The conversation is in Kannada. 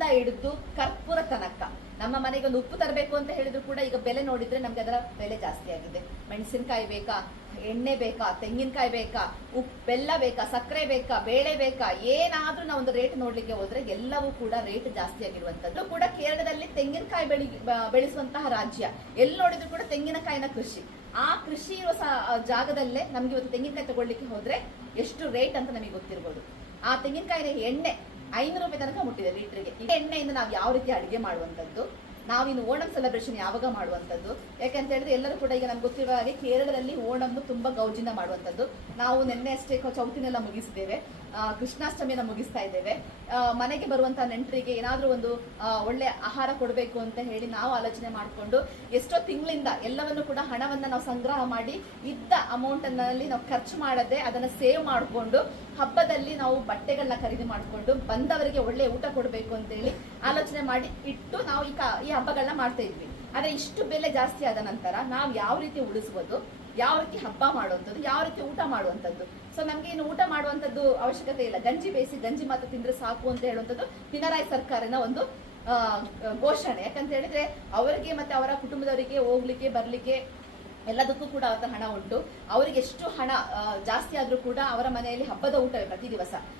ಉಪ್ಪಿಂದ ಹಿಡಿದು ಕರ್ಪೂರ ತನಕ ನಮ್ಮ ಮನೆಗೆ ಒಂದು ಉಪ್ಪು ತರಬೇಕು ಅಂತ ಹೇಳಿದ್ರು ಕೂಡ ಈಗ ಬೆಲೆ ನೋಡಿದ್ರೆ ನಮ್ಗೆ ಅದರ ಬೆಲೆ ಜಾಸ್ತಿ ಆಗಿದೆ. ಮೆಣಸಿನಕಾಯಿ ಬೇಕಾ, ಎಣ್ಣೆ ಬೇಕಾ, ತೆಂಗಿನಕಾಯಿ ಬೇಕಾ, ಬೆಲ್ಲ ಬೇಕಾ, ಸಕ್ಕರೆ ಬೇಕಾ, ಬೇಳೆ ಬೇಕಾ, ಏನಾದ್ರೂ ನಾವು ಒಂದು ರೇಟ್ ನೋಡ್ಲಿಕ್ಕೆ ಹೋದ್ರೆ ಎಲ್ಲವೂ ಕೂಡ ರೇಟ್ ಜಾಸ್ತಿ ಆಗಿರುವಂತದ್ದು. ಕೂಡ ಕೇರಳದಲ್ಲಿ ತೆಂಗಿನಕಾಯಿ ಬೆಳೆಸುವಂತಹ ರಾಜ್ಯ. ಎಲ್ಲಿ ನೋಡಿದ್ರು ಕೂಡ ತೆಂಗಿನಕಾಯಿನ ಕೃಷಿ. ಆ ಕೃಷಿ ಇರುವ ಜಾಗದಲ್ಲೇ ನಮ್ಗೆ ಇವತ್ತು ತೆಂಗಿನಕಾಯಿ ತಗೊಳ್ಳಿಕ್ಕೆ ಹೋದ್ರೆ ಎಷ್ಟು ರೇಟ್ ಅಂತ ನಮಗೆ ಗೊತ್ತಿರ್ಬೋದು. ಆ ತೆಂಗಿನಕಾಯಿನ ಎಣ್ಣೆ 500 ರೂಪಾಯಿ ತನಕ ಮುಟ್ಟಿದೆ ಲೀಟರ್ಗೆ. ಈ ಎಣ್ಣೆಯಿಂದ ನಾವು ಯಾವ ರೀತಿ ಅಡಿಗೆ ಮಾಡುವಂತದ್ದು, ನಾವಿನ್ನು ಓಣಂ ಸೆಲೆಬ್ರೇಷನ್ ಯಾವಾಗ ಮಾಡುವಂತದ್ದು, ಯಾಕಂತ ಹೇಳಿದ್ರೆ ಎಲ್ಲರೂ ಕೂಡ ಈಗ ನಮ್ಗೆ ಗೊತ್ತಿರುವ ಹಾಗೆ ಕೇರಳದಲ್ಲಿ ಓಣಂ ತುಂಬಾ ಗೌಜಿನ ಮಾಡುವಂತದ್ದು. ನಾವು ನಿನ್ನೆ ಅಷ್ಟೇ ಚೌತಿನೆಲ್ಲ ಮುಗಿಸಿದ್ದೇವೆ, ಕೃಷ್ಣಾಷ್ಟಮಿಯನ್ನ ಮುಗಿಸ್ತಾ ಇದ್ದೇವೆ. ಮನೆಗೆ ಬರುವಂತಹ ನೆಂಟರಿಗೆ ಏನಾದ್ರೂ ಒಂದು ಒಳ್ಳೆ ಆಹಾರ ಕೊಡಬೇಕು ಅಂತ ಹೇಳಿ ನಾವು ಆಲೋಚನೆ ಮಾಡಿಕೊಂಡು ಎಷ್ಟೋ ತಿಂಗಳಿಂದ ಎಲ್ಲವನ್ನು ಕೂಡ ಹಣವನ್ನ ನಾವು ಸಂಗ್ರಹ ಮಾಡಿ ಇದ್ದ ಅಮೌಂಟ್ ಅನ್ನಲ್ಲಿ ನಾವು ಖರ್ಚು ಮಾಡದೆ ಅದನ್ನ ಸೇವ್ ಮಾಡಿಕೊಂಡು ಹಬ್ಬದಲ್ಲಿ ನಾವು ಬಟ್ಟೆಗಳನ್ನ ಖರೀದಿ ಮಾಡಿಕೊಂಡು ಬಂದವರಿಗೆ ಒಳ್ಳೆ ಊಟ ಕೊಡಬೇಕು ಅಂತ ಹೇಳಿ ಆಲೋಚನೆ ಮಾಡಿ ಇಟ್ಟು ನಾವು ಈ ಹಬ್ಬಗಳನ್ನ ಮಾಡ್ತಾ ಇದ್ವಿ. ಆದ್ರೆ ಇಷ್ಟು ಬೆಲೆ ಜಾಸ್ತಿ ಆದ ನಂತರ ನಾವು ಯಾವ ರೀತಿ ಉಳಿಸುವುದು, ಯಾವ ರೀತಿ ಹಬ್ಬ ಮಾಡುವಂಥದ್ದು, ಯಾವ ರೀತಿ ಊಟ ಮಾಡುವಂಥದ್ದು. ಸೊ ನಮ್ಗೆ ಇನ್ನು ಊಟ ಮಾಡುವಂಥದ್ದು ಅವಶ್ಯಕತೆ ಇಲ್ಲ, ಗಂಜಿ ಬೇಯಿಸಿ ಗಂಜಿ ಮಾತ್ರ ತಿಂದ್ರೆ ಸಾಕು ಅಂತ ಹೇಳುವಂಥದ್ದು ಪಿನರಾಯಿ ಸರ್ಕಾರದ ಒಂದು ಘೋಷಣೆ. ಯಾಕಂತ ಹೇಳಿದ್ರೆ ಅವರಿಗೆ ಮತ್ತೆ ಅವರ ಕುಟುಂಬದವರಿಗೆ ಹೋಗ್ಲಿಕ್ಕೆ ಬರ್ಲಿಕ್ಕೆ ಎಲ್ಲದಕ್ಕೂ ಕೂಡ ಅವರ ಹಣ ಉಂಟು. ಅವರಿಗೆ ಎಷ್ಟು ಹಣ ಜಾಸ್ತಿ ಆದ್ರೂ ಕೂಡ ಅವರ ಮನೆಯಲ್ಲಿ ಹಬ್ಬದ ಊಟವೇ ಪ್ರತಿ ದಿವಸ.